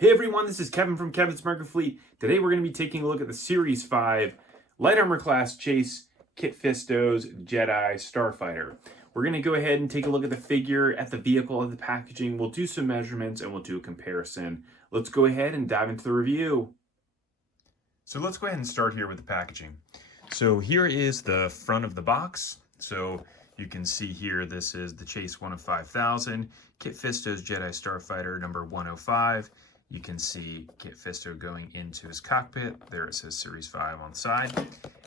Hey everyone, this is Kevin from Kevin's Market Fleet. Today we're going to be taking a look at the Series 5 Light Armor Class Chase Kit Fisto's Jedi Starfighter. We're going to go ahead and take a look at the figure, at the vehicle, at the packaging. We'll do some measurements and we'll do a comparison. Let's go ahead and dive into the review. So let's go ahead and start here with the packaging. So here is the front of the box. So you can see here, this is the Chase 1 of 5,000, Kit Fisto's Jedi Starfighter number 105. You can see Kit Fisto going into his cockpit. There it says Series 5 on the side.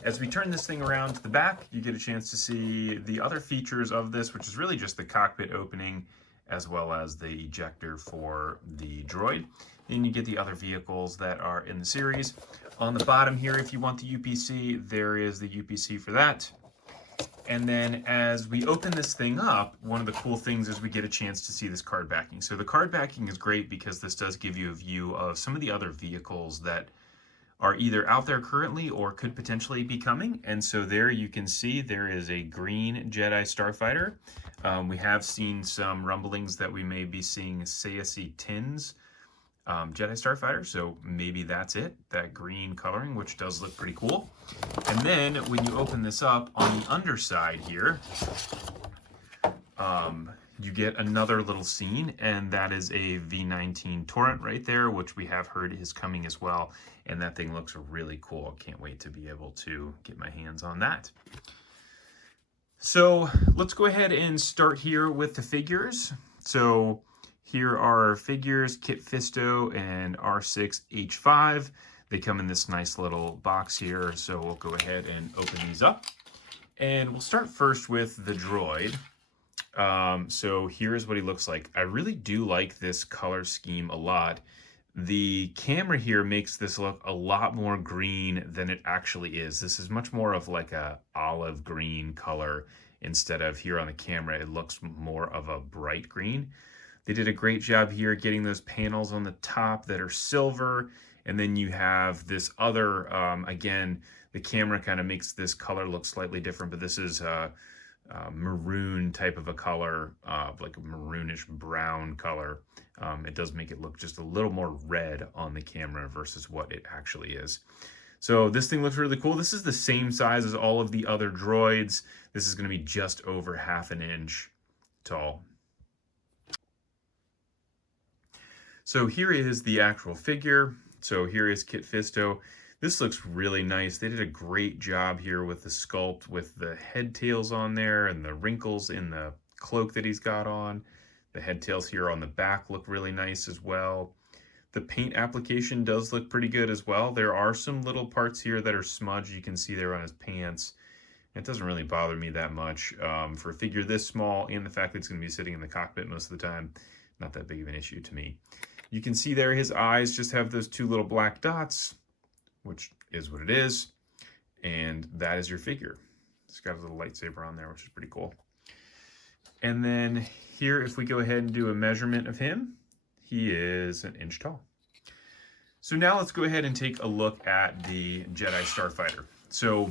As we turn this thing around to the back, you get a chance to see the other features of this, which is really just the cockpit opening, as well as the ejector for the droid. Then you get the other vehicles that are in the series. On the bottom here, if you want the UPC, there is the UPC for that. And then as we open this thing up, one of the cool things is we get a chance to see this card backing. So the card backing is great because this does give you a view of some of the other vehicles that are either out there currently or could potentially be coming. And so there you can see there is a green Jedi Starfighter. We have seen some rumblings that we may be seeing Sayasi Tin's Jedi Starfighter, so maybe that's it, that green coloring, which does look pretty cool. And then when you open this up on the underside here, you get another little scene, and that is a V19 Torrent right there, which we have heard is coming as well, and that thing looks really cool. Can't wait to be able to get my hands on that. So let's go ahead and start here with the figures. So here are our figures, Kit Fisto and R6H5. They come in this nice little box here, so we'll go ahead and open these up. And we'll start first with the droid. So here's what he looks like. I really do like this color scheme a lot. The camera here makes this look a lot more green than it actually is. This is much more of like a olive green color instead of here on the camera. It looks more of a bright green. They did a great job here getting those panels on the top that are silver. And then you have this other, again, the camera kind of makes this color look slightly different, but this is a maroon type of a color, like a maroonish brown color. It does make it look just a little more red on the camera versus what it actually is. So this thing looks really cool. This is the same size as all of the other droids. This is going to be just over ½ an inch tall. So here is the actual figure. So here is Kit Fisto. This looks really nice. They did a great job here with the sculpt, with the head tails on there and the wrinkles in the cloak that he's got on. The head tails here on the back look really nice as well. The paint application does look pretty good as well. There are some little parts here that are smudged. You can see there on his pants. It doesn't really bother me that much. For a figure this small and the fact that it's going to be sitting in the cockpit most of the time, not that big of an issue to me. You can see there his eyes just have those two little black dots, which is what it is. And that is your figure. It's got a little lightsaber on there, which is pretty cool. And then here, if we go ahead and do a measurement of him, he is 1 inch tall. So now let's go ahead and take a look at the Jedi Starfighter. So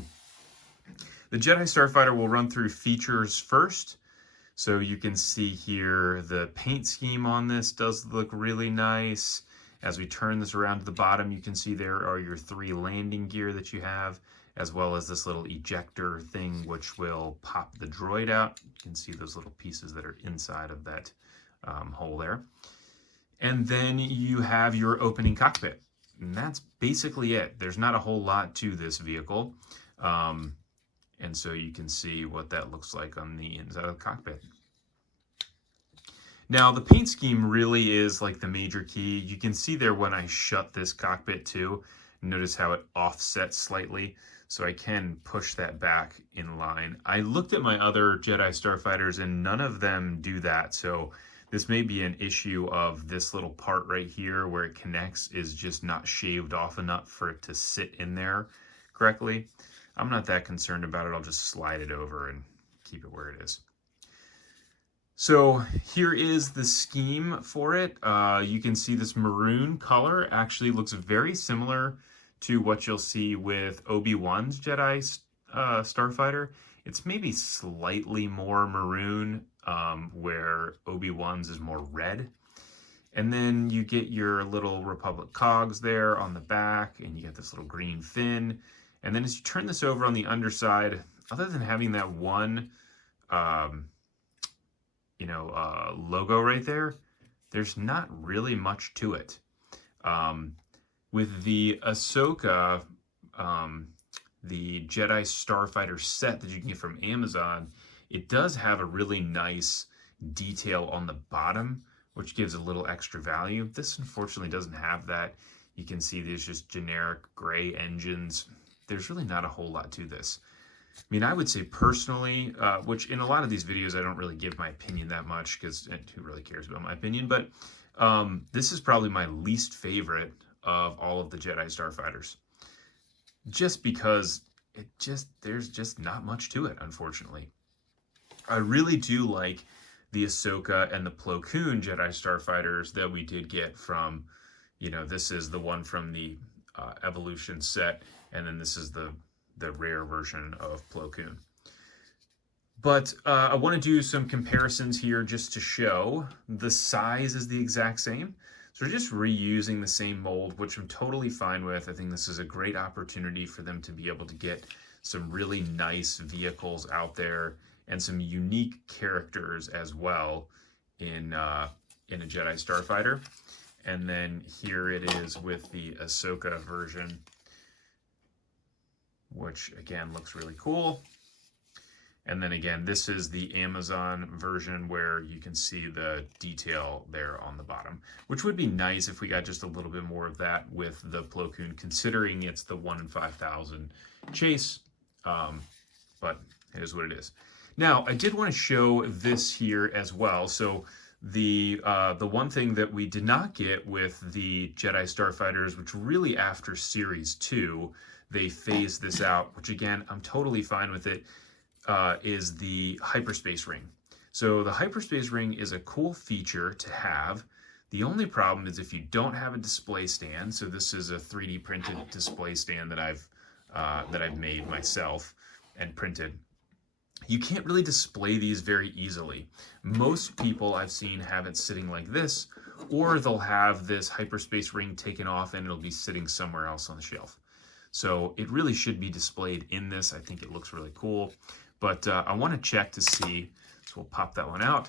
the Jedi Starfighter will run through features first. So you can see here the paint scheme on this does look really nice. As we turn this around to the bottom, you can see there are your 3 landing gear that you have, as well as this little ejector thing, which will pop the droid out. You can see those little pieces that are inside of that hole there. And then you have your opening cockpit. And that's basically it. There's not a whole lot to this vehicle. And so you can see what that looks like on the inside of the cockpit. Now, the paint scheme really is like the major key. You can see there when I shut this cockpit too, notice how it offsets slightly. So I can push that back in line. I looked at my other Jedi Starfighters and none of them do that. So this may be an issue of this little part right here where it connects is just not shaved off enough for it to sit in there correctly. I'm not that concerned about it. I'll just slide it over and keep it where it is. So here is the scheme for it. You can see this maroon color actually looks very similar to what you'll see with Obi-Wan's Jedi Starfighter. It's maybe slightly more maroon, where Obi-Wan's is more red. And then you get your little Republic cogs there on the back, and you get this little green fin. And then as you turn this over on the underside, other than having that one, logo right there, there's not really much to it. With the Ahsoka, the Jedi Starfighter set that you can get from Amazon, it does have a really nice detail on the bottom, which gives a little extra value. This unfortunately doesn't have that. You can see there's just generic gray engines. There's really not a whole lot to this. I mean, I would say personally, which in a lot of these videos I don't really give my opinion that much, because who really cares about my opinion, but this is probably my least favorite of all of the Jedi Starfighters. Just because there's just not much to it, unfortunately. I really do like the Ahsoka and the Plo Koon Jedi Starfighters that we did get from, this is the one from the Evolution set, and then this is the rare version of Plo Koon. But I want to do some comparisons here just to show the size is the exact same. So we're just reusing the same mold, which I'm totally fine with. I think this is a great opportunity for them to be able to get some really nice vehicles out there and some unique characters as well in a Jedi Starfighter. And then here it is with the Ahsoka version, which again looks really cool. And then again, this is the Amazon version where you can see the detail there on the bottom, which would be nice if we got just a little bit more of that with the Plo Koon, considering it's the 1 in 5,000 chase. But it is what it is. Now, I did want to show this here as well. So the one thing that we did not get with the Jedi Starfighters, which really after Series 2, they phased this out, which again, I'm totally fine with it, is the Hyperspace ring. So the Hyperspace ring is a cool feature to have. The only problem is if you don't have a display stand, so this is a 3D printed display stand that I've made myself and printed, you can't really display these very easily. Most people I've seen have it sitting like this, or they'll have this Hyperspace ring taken off and it'll be sitting somewhere else on the shelf. So it really should be displayed in this. I think it looks really cool. But I want to check to see, so we'll pop that one out,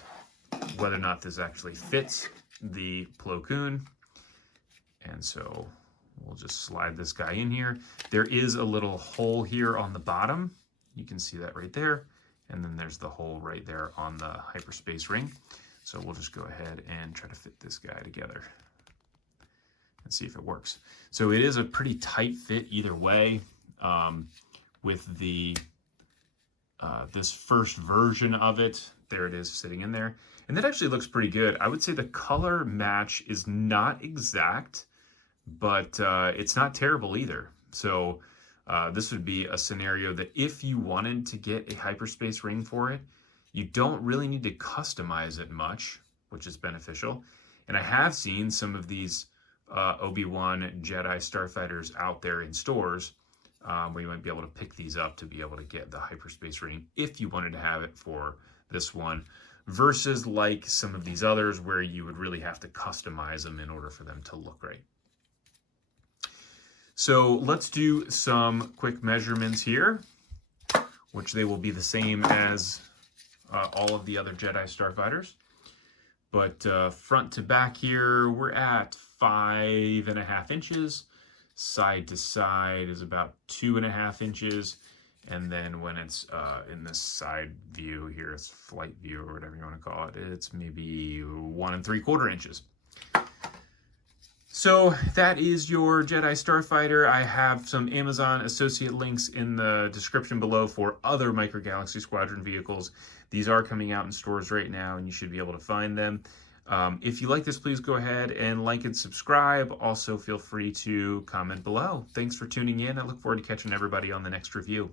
whether or not this actually fits the Plo Koon. And so we'll just slide this guy in here. There is a little hole here on the bottom. You can see that right there. And then there's the hole right there on the Hyperspace ring. So we'll just go ahead and try to fit this guy together and see if it works. So it is a pretty tight fit either way. With the this first version of it, there it is sitting in there. And that actually looks pretty good. I would say the color match is not exact, but it's not terrible either. So this would be a scenario that if you wanted to get a Hyperspace ring for it, you don't really need to customize it much, which is beneficial. And I have seen some of these Obi-Wan Jedi Starfighters out there in stores where you might be able to pick these up to be able to get the Hyperspace ring if you wanted to have it for this one, versus like some of these others where you would really have to customize them in order for them to look right. So let's do some quick measurements here, which they will be the same as all of the other Jedi Starfighters. But front to back here, we're at 5.5 inches. Side to side is about 2.5 inches. And then when it's in this side view here, it's flight view or whatever you want to call it, it's maybe 1 3/4 inches. So that is your Jedi Starfighter. I have some Amazon associate links in the description below for other Micro Galaxy Squadron vehicles. These are coming out in stores right now, and you should be able to find them. If you like this, please go ahead and like and subscribe. Also, feel free to comment below. Thanks for tuning in. I look forward to catching everybody on the next review.